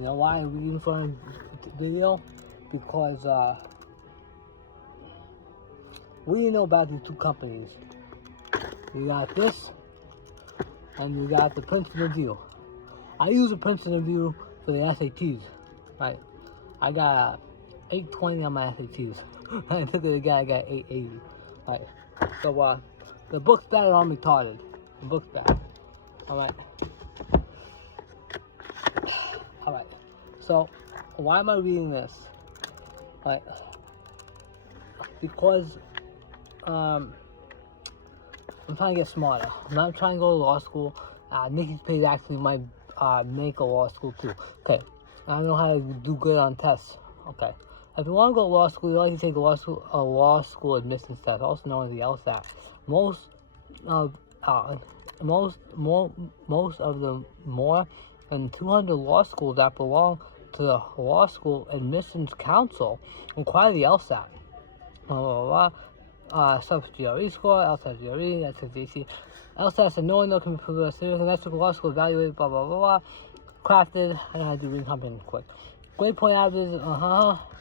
You know why I'm reading for a video? Because what do you know about these two companies? You got this, and you got the Princeton Review. I use the Princeton Review for the SATs. Right? I got 820 on my SATs. I took it again, I got 880. Right? So the book's better on retarded. The book's bad. Alright. Alright. So why am I reading this? Right? Because I'm trying to get smarter. I'm not trying to go to law school. Nikki's page actually might make a law school too. Okay. I know how to do good on tests. Okay. If you want to go to law school, you like to take a law school admissions test, also known as the LSAT. Most of the more than 200 law schools that belong to the Law School Admissions Council require the LSAT. Sub-GRE score, LSAT GRE, SAT, LSAT, so no one can prove a serious domestic law school evaluated, blah, blah, blah, blah. Crafted, I know how to do reading comprehension quick. Grade point averages,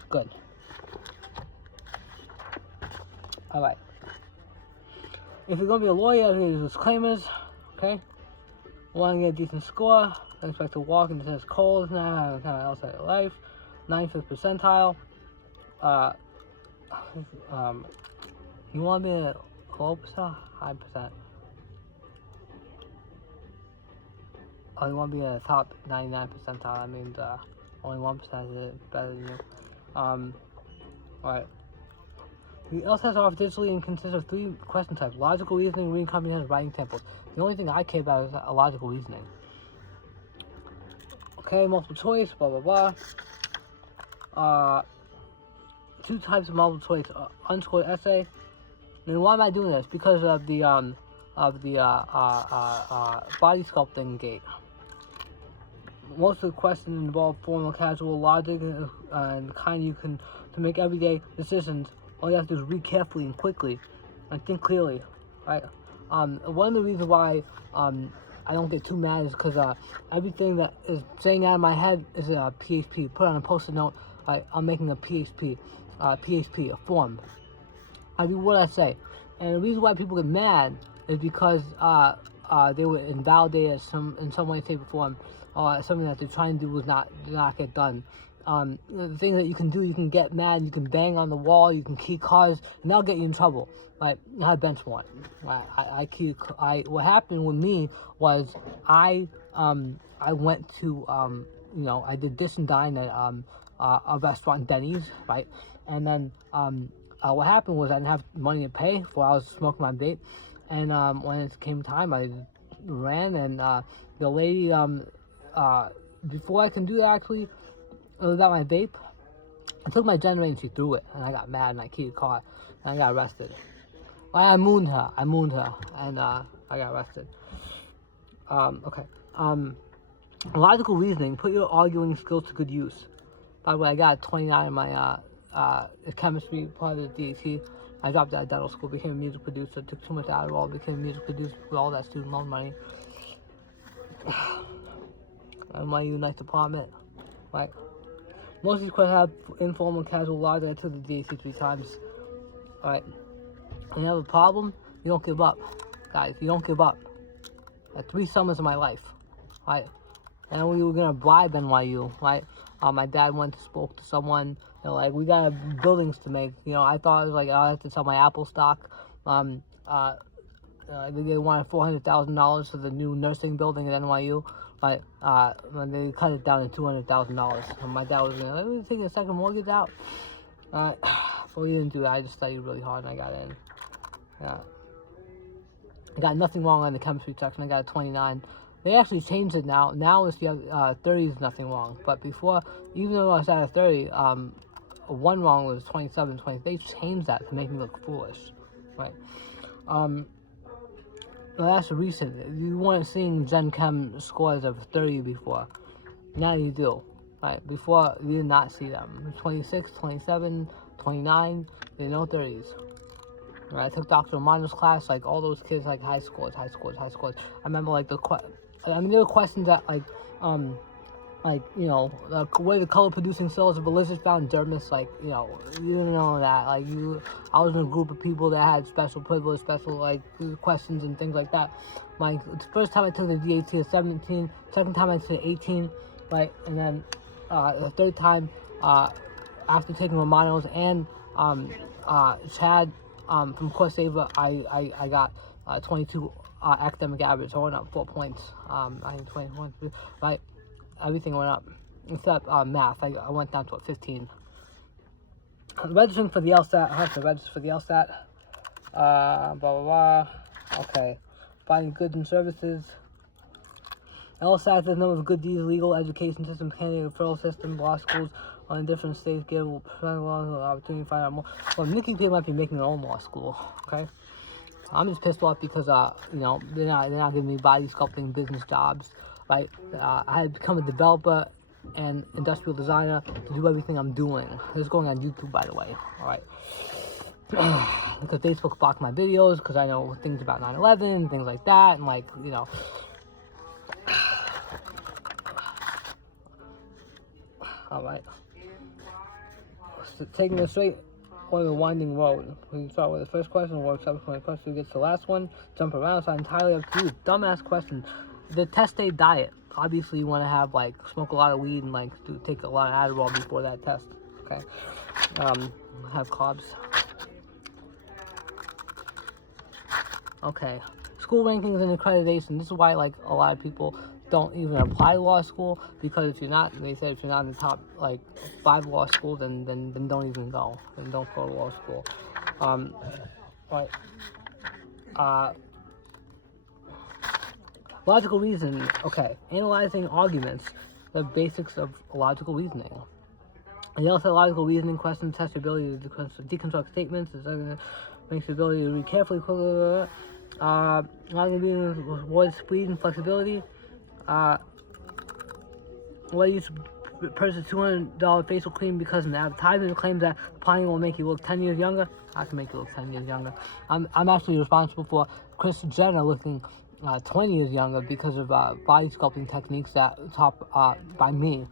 good. Alright. If you're going to be a lawyer, you have to use disclaimers, okay? Want to get a decent score, don't expect to walk into this cold, not have kind of outside of life. 95th percentile. You want to be a low percent, high percent? Oh, you want to be a top 99 percentile, that means only 1% is better than you. Alright. The LSATs are digitally and consists of 3 question types: logical reasoning, reading comprehension, writing samples. The only thing I care about is logical reasoning. Okay, multiple choice, blah blah blah. 2 types of multiple choice: unscored essay. And why am I doing this? Because of the body sculpting gate. Most of the questions involve formal, casual logic, and the kind you can to make everyday decisions. All you have to do is read carefully and quickly, and think clearly, right? One of the reasons why I don't get too mad is because everything that is saying out of my head is a PHP. Put on a post-it note. I'm making a PHP, a form. I do what I say, and the reason why people get mad is because they were invalidated in some way, shape, or form. Something that they're trying to do did not get done. The things that you can do, you can get mad, you can bang on the wall, you can key cars, and that'll get you in trouble. Like, I bench warrant. What happened with me was I went to I did dish and dine at a restaurant, Denny's, right? And then what happened was I didn't have money to pay for. I was smoking my vape, and when it came time, I ran, and the lady before I can do that, actually, without my vape, I took my generator and she threw it, and I got mad and I keyed the car and I got arrested. I mooned her, and I got arrested. Okay. Logical reasoning. Put your arguing skills to good use. By the way, I got 29 in my chemistry part of the DAT. I dropped out of dental school, became a music producer, took too much Adderall, became a music producer with all that student loan money. And my nice department, right? Most of these questions have informal, casual logic. I took the DAT 3 times. Alright. When you have a problem, you don't give up. Guys, you don't give up. I had 3 summers of my life. Right? And we were gonna bribe NYU, right? My dad went to spoke to someone, like, we got buildings to make. I thought it was like, I have to sell my Apple stock. They wanted $400,000 for the new nursing building at NYU. But when they cut it down to $200,000, and my dad was like, "Let me take a second mortgage out." But we didn't do that. I just studied really hard and I got in. I got nothing wrong on the chemistry section. I got a 29. They actually changed it now. Now it's 30 is nothing wrong. But before, even though I was at a 30, one wrong was 27, 20. They changed that to make me look foolish, right? Well, that's recent. You weren't seeing Gen Chem scores of 30 before. Now you do. Right? Before, you did not see them. 26, 27, 29, they no 30s. Right? I took Dr. Romano's class, like, all those kids, like, high scores. I remember, like, there were questions that, like, like, you know, the way the color producing cells of Elizabeth found dermis, like, you know, you didn't know that. Like, I was in a group of people that had special privilege, special, like, questions and things like that. Like, the first time I took the DAT at 17, second time I took it at 18, right, and then the third time, after taking Romano's and Chad from Coursera, I got 22 academic average. I went up 4 points. I think 21, right? Everything went up except math. I went down to 15. Registering for the LSAT. I have to register for the LSAT. Blah blah blah. Okay. Finding goods and services. LSAT is the number of good deeds, legal education system, candidate referral system, law schools on different states give opportunity to find out more. Well, Nikki P might be making their own law school. Okay. I'm just pissed off because you know, they're not giving me body sculpting business jobs. Right, I had become a developer and industrial designer to do everything I'm doing. This is going on YouTube, by the way. All right, because Facebook blocked my videos because I know things about 9/11, things like that, and like, you know. All right, so taking it straight on the winding road. We start with the first question, work subsequent question, gets the last one, jump around. So entirely up to you. Dumbass question. The test day diet. Obviously, you want to have, like, smoke a lot of weed and, like, take a lot of Adderall before that test. Okay. Have carbs. Okay. School rankings and accreditation. This is why, like, a lot of people don't even apply to law school, because if you're not, they say if you're not in the top, like, 5 law schools, then don't even go. Then don't go to law school. Right. Logical reasoning. Okay. Analyzing arguments. The basics of logical reasoning. And you also logical reasoning questions test your ability to deconstruct statements. Makes your ability to read carefully. Logical reasoning rewards speed and flexibility. What do you purchase $200 facial cream because an advertisement claims that applying will make you look 10 years younger? I can make you look 10 years younger. I'm actually responsible for Kris Jenner looking 20 years younger because of body sculpting techniques that taught by me.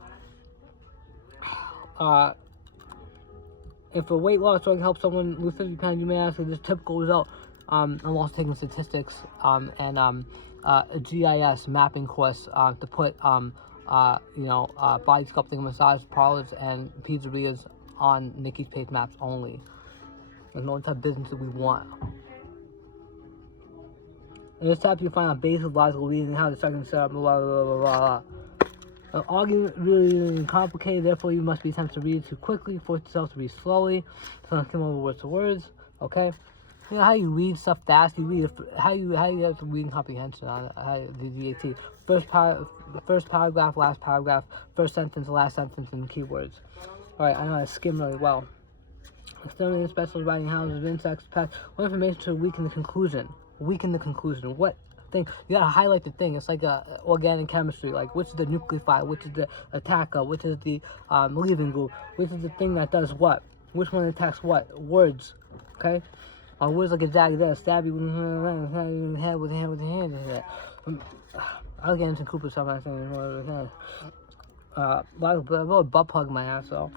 If a weight loss drug helps someone lose 50 pounds, you may ask this typical result. I'm also taking statistics and a GIS mapping course to put you know, body sculpting, massage parlors, and pizzerias on Nikki's Page Maps only. There's no type of business that we want. In this type, you find out basic logical reasoning, how the second set up, blah, blah, blah, blah, blah. An argument really complicated, therefore you must be tempted to read too quickly, force yourself to read slowly, so come over words to words, okay? You know how you read stuff fast, you read, how you have reading comprehension on the DAT. First paragraph, last paragraph, first sentence, last sentence, and keywords. Alright, I know how to skim really well. Exterminating special writing houses of insects, pets, what information to weaken the conclusion? Weaken the conclusion. What thing? You gotta highlight the thing. It's like organic chemistry. Like, which is the nucleophile, which is the attacker, which is the leaving group, which is the thing that does what, which one attacks what. Words, okay? Words like exactly that. Stab you with the head with the hand. I'll get into Cooper stuff. I think butt plug my ass though.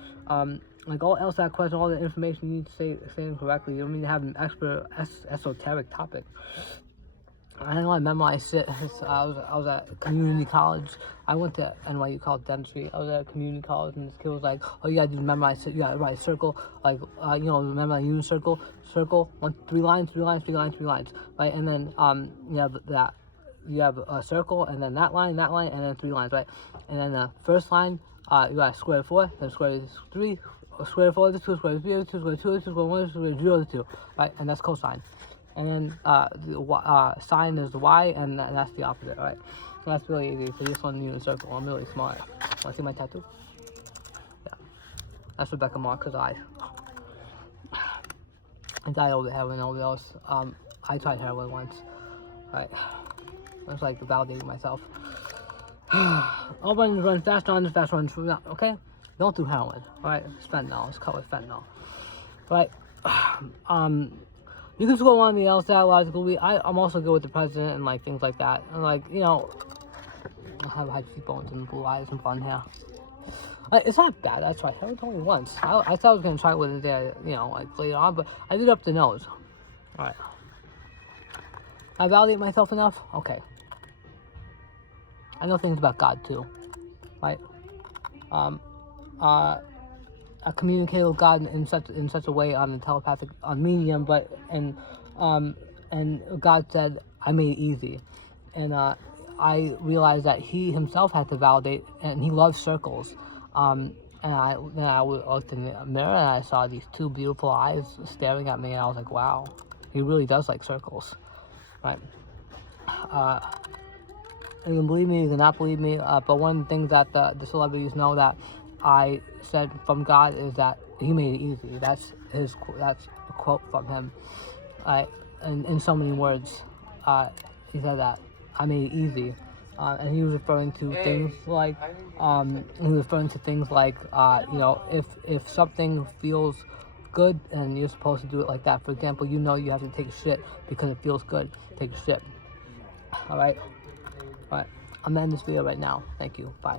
Like all LSAT questions, all the information you need to say them correctly. You don't need to have an expert esoteric topic. I know I memorized it. I was at community college. I went to NYU College Dentistry. I was at community college, and this kid was like, "Oh, you gotta do memorize. You gotta write a circle, like you know, memorize unit circle, 3 lines, right? And then you have that. You have a circle, and then that line, and then 3 lines, right? And then the first line, you got square root of 4, then square root of 3, square root of 4, 2, square root of 3, 2, square root of 2, 2, square root of 1, square root of 0, 2, right? And that's cosine. And then the sine is the y, and that's the opposite, right? So that's really easy. So this one unit circle. I'm really smart. Want to see my tattoo? Yeah. That's Rebecca Marker's eye. I died over the heroin overdose. I tried heroin once. Right. I was like validating myself. All runs run fast runs, okay? Don't do heroin, alright? It's fentanyl, it's cut with fentanyl. Right? You can score on the LSAT logically. I'm also good with the president and like things like that. And like, you know, have high cheekbones and blue eyes and blonde hair. It's not bad. I tried. I only once. I thought I was gonna try it with it there, you know, like later on, but I did up the nose. All right. I validate myself enough. Okay. I know things about God too, right? I communicated with God in such a way on the telepathic medium, but and God said I made it easy, and I realized that he himself had to validate, and he loves circles. And I looked in the mirror and I saw these two beautiful eyes staring at me, and I was like, wow, he really does like circles, right? You can believe me, you cannot believe me, but one of the things that the celebrities know that I said from God is that he made it easy. That's a quote from him, and in so many words, he said that I made it easy, and he was referring to things like, you know, if something feels good and you're supposed to do it like that. For example, you know you have to take a shit because it feels good. Take a shit. All right. I'm ending this video right now. Thank you. Bye.